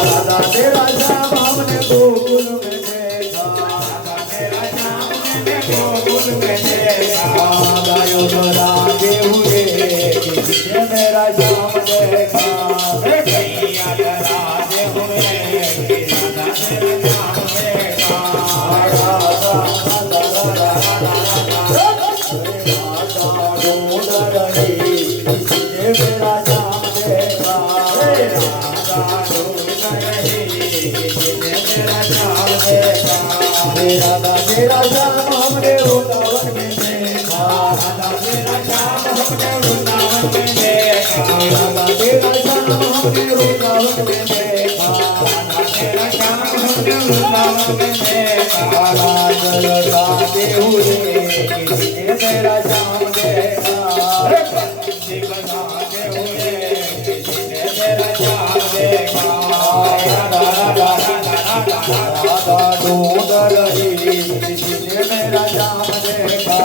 राधा तेरा श्याम हमने गोकुल में देखा, राधा तेरा श्याम हमने गोकुल में देखा। गायो राधे हुए किसने मेरा श्याम देखा, कन्हैया राधे हुए राधा तेरा श्याम देखा। ढूंढ रही किसने मेरा श्याम देखा, राधा ढूंढ रही किसने तेरा श्याम देखा। राधा तेरा श्याम हमने वृंदावन में देखा, राधा तेरा श्याम हमने वृंदावन में देखा। राधा तेरा श्याम हमने वृंदावन में देखा, राधा तेरा श्याम हमने वृंदावन में देखा। गाते हुए किसने मेरा श्याम देखा, बंसी बजाते हुए किसने तेरा श्याम देखा। राधा ढूंढ रही किसने मेरा श्याम देखा,